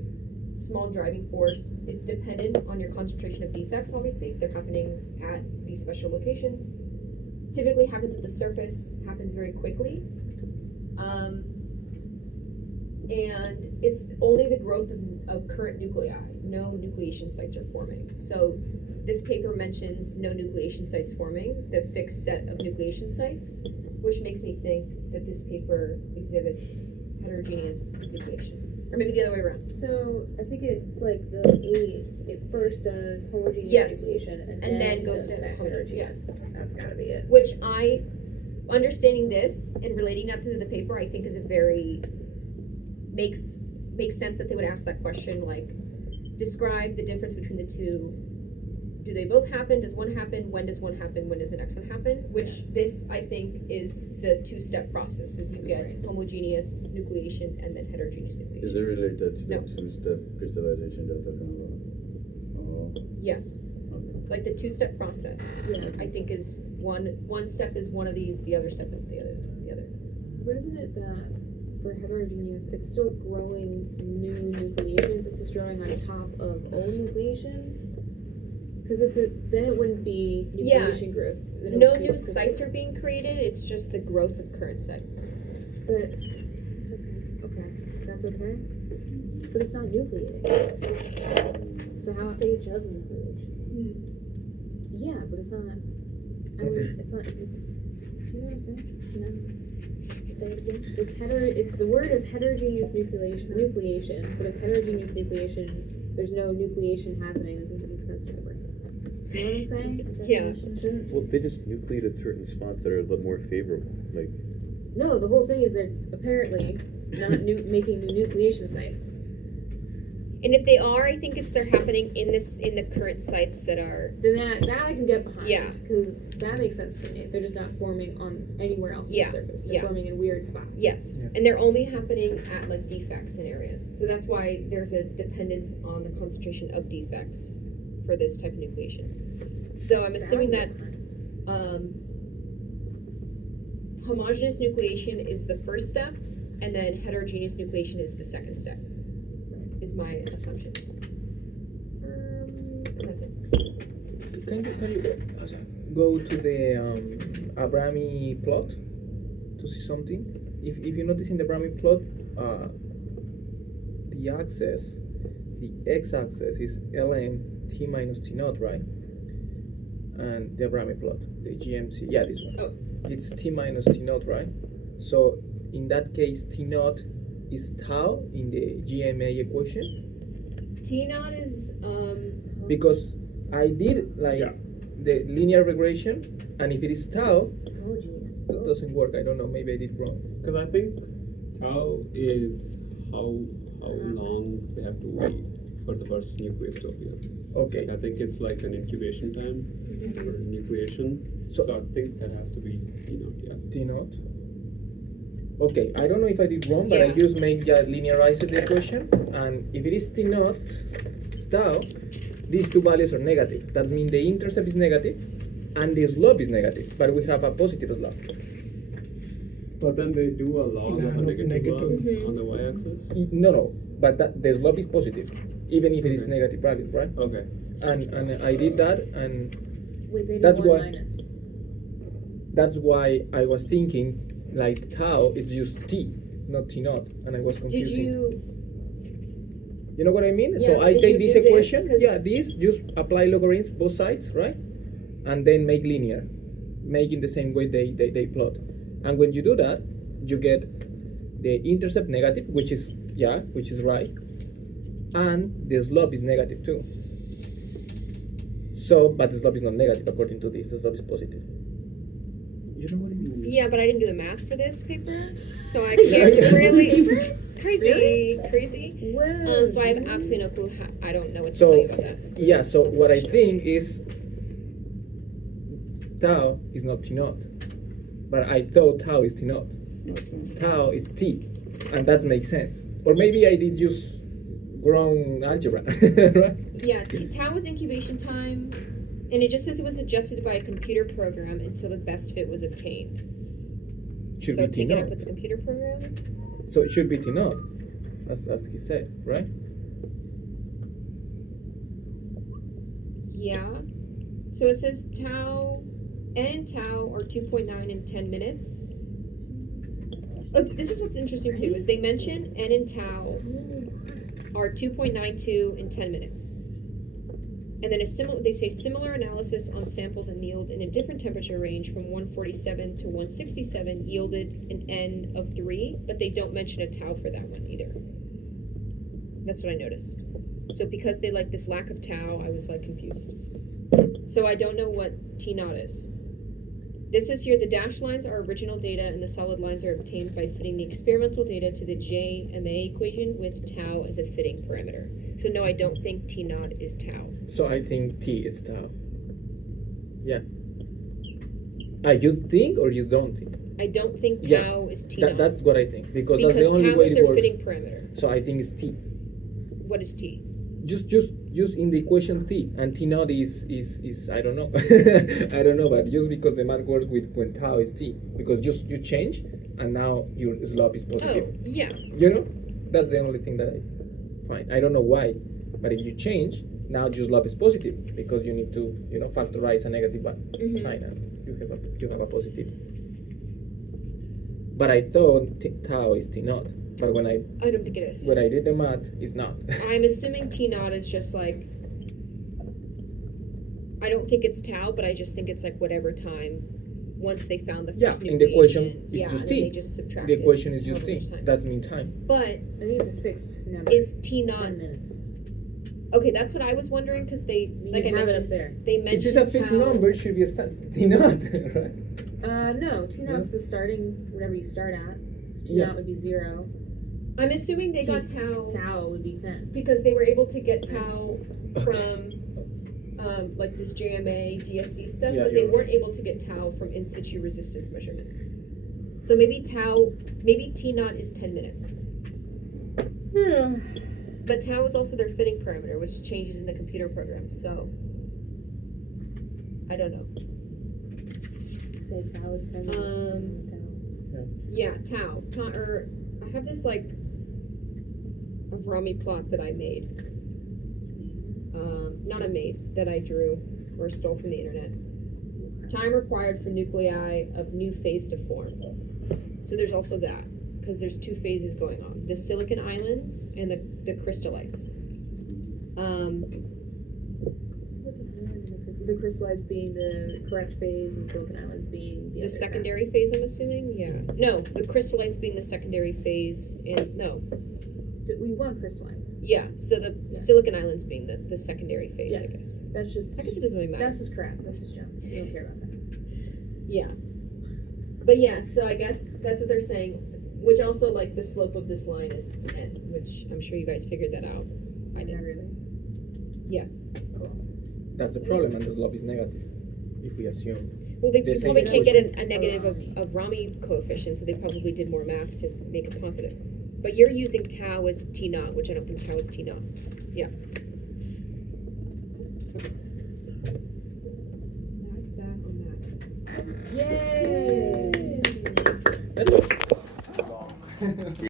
small driving force. It's dependent on your concentration of defects, obviously, if they're happening at these special locations. Typically happens at the surface, happens very quickly. And it's only the growth of current nuclei. No nucleation sites are forming. So this paper mentions no nucleation sites forming, the fixed set of nucleation sites, which makes me think that this paper exhibits heterogeneous nucleation. Or maybe the other way around. So I think it first does homogeneous Yes. nucleation And then goes does to heterogeneous. That's gotta be it. Which understanding this and relating that to the paper, I think is a very, makes sense that they would ask that question, like, describe the difference between the two. Do they both happen? Does one happen? When does one happen? When does the next one happen? Which this, I think, is the two-step process, is you get homogeneous nucleation and then heterogeneous nucleation. Is it related to the No. two-step crystallization that we're talking about? Oh, Yes. okay. Like the two-step process, Yeah. I think is one step is one of these, the other step is the other. But isn't it that for heterogeneous, it's still growing new nucleations, it's just growing on top of old nucleations? Because then it wouldn't be Yeah. nucleation growth. Then it No would be new sites are being created, it's just the growth of current sites. But, okay, that's okay. But it's not nucleating. So how? Stage of nucleation. Yeah, but it's not. It's not. Do you know what I'm saying? No. Say it again. The word is heterogeneous nucleation. But if heterogeneous nucleation, there's no nucleation happening, it doesn't make sense to me. You know what I'm saying? Yeah. Shouldn't- Well, they just nucleated certain spots that are a little more favorable. Like, No, the whole thing is they're apparently not making new nucleation sites. And if they are, I think they're happening in the current sites that are. Then that I can get behind. Yeah. Because that makes sense to me. They're just not forming on anywhere else Yeah, on the surface. They're yeah. forming in weird spots. Yes, Yeah. and they're only happening at like defects in areas. So that's why there's a dependence on the concentration of defects for this type of nucleation. So I'm assuming that homogeneous nucleation is the first step, and then heterogeneous nucleation is the second step. Is my assumption. And that's it. Can you go to the Abrami plot to see something? If you notice in the Abrami plot, the x-axis is ln t minus t naught, right? And the Abrami plot, the GMC, yeah, this one. Oh. It's t minus t naught, right? So in that case, t naught is tau in the GMA equation. T naught is Because I did like Yeah. the linear regression, and if it is tau, Oh, Jesus. that doesn't work. I don't know. Maybe I did wrong. Because I think tau is how long they have to wait for the first nucleus to appear. Okay. I think it's like an incubation time for nucleation. So- So I think that has to be, yeah. T naught. Okay, I don't know if I did wrong, but I Yeah. just linearized the equation, and if it is T naught, it's tau, these two values are negative. That means the intercept is negative, and the slope is negative, but we have a positive slope. But then they do a log of a negative Negative. log Mhm. on the y-axis. No, but the slope is positive, even if it is Okay. negative value, right? Okay. And I did that, and Wait, they do That's one why- minus. that's why I was thinking like tau, it's just T, not T naught, and I was did confusing. you You know what I mean? Yeah, So I did take you this do this? equation, 'Cause- this, just apply logarithms both sides, right? And then make linear, making the same way they plot. And when you do that, you get the intercept negative, which is right, and the slope is negative too. So, but the slope is not negative according to this. The slope is positive. You know what I mean? Yeah, but I didn't do the math for this paper, so I Yeah, can't yeah. really Crazy, crazy. Whoa. So I have absolutely no clue. I don't know what to So- tell you about that. Yeah, so what I think is tau is not T naught, but I thought tau is T naught. Okay. Tau is T, and that makes sense. Or maybe I did use wrong algebra, right? Yeah, tau is incubation time, and it just says it was adjusted by a computer program until the best fit was obtained. Should So be T take it up naught. with the computer program. So it should be T naught, as he said, right? Yeah. So it says tau, n and tau are 2.9 in 10 minutes. Oh, this is what's interesting too, is they mention n and tau are 2.92 in 10 minutes. And then they say similar analysis on samples annealed in a different temperature range from 147 to 167 yielded an n of 3, but they don't mention a tau for that one either. That's what I noticed. So because they like this lack of tau, I was like confused. So I don't know what T naught is. This says here the dashed lines are original data and the solid lines are obtained by fitting the experimental data to the JMA equation with tau as a fitting parameter. So no, I don't think T naught is tau. So I think T is tau. Yeah. You think or you don't think? I don't think tau Yeah, is T naught. That's what I think because that's the because only tau way is it their works. fitting parameter. So I think it's T. What is T? Just in the equation T, and T naught is I don't know. I don't know, but just because the math works with when tau is T, because just you change and now your slope is positive. Oh, yeah. You know, that's the only thing that I find. I don't know why, but if you change, now your slope is positive because you need to factorize a negative sign and you have a positive. But I thought tau is T naught. But when I don't think it is. did the math, it's not. I'm assuming T naught is just like, I don't think it's tau, but I just think it's like whatever time once they found the first in the equation nucleation. it's Yeah, just and T. then they just subtracted. The equation is just however T. much time. That's mean time. But I think it's a fixed number. is T naught 10 minutes. okay? That's what I was wondering because they, You like I have it up mentioned, there. they It's mentioned just a fixed tau. number. It should be a T naught, right? No, T naught's the starting, whatever you start at. So T Yeah. naught would be 0. I'm assuming they got tau Tau would be 10. because they were able to get tau from like this JMA DSC stuff, Yeah, but they you're weren't able to get tau from in situ resistance measurements. So maybe T naught is 10 minutes. Yeah. But tau is also their fitting parameter, which changes in the computer program. So I don't know. Say tau is 10 minutes. Yeah, tau. Or I have this like a Rami plot that I made. Not I made, that I drew or stole from the internet. Time required for nuclei of new phase to form. So there's also that, because there's two phases going on: the silicon islands and the crystallites. The crystallites being the correct phase and the silicon islands being the The other secondary phase, I'm assuming. Yeah. No, the crystallites being the secondary phase, and no. We want crystallines. Yeah. So the silicon islands being the secondary phase, Yeah. I guess. That's just. I guess it doesn't really matter. That's just crap. That's just junk. We don't care about that. Yeah. But yeah, so I guess that's what they're saying. Which also, like, the slope of this line is n, which I'm sure you guys figured that out. I Not didn't. really. Yes. That's the problem, and the slope is negative. If we assume. Well, they The same probably can't get equation. a negative of Rami coefficient, so they probably did more math to make it positive. But you're using tau as T naught, which I don't think tau is T naught. Yeah. That's that on that. Yay!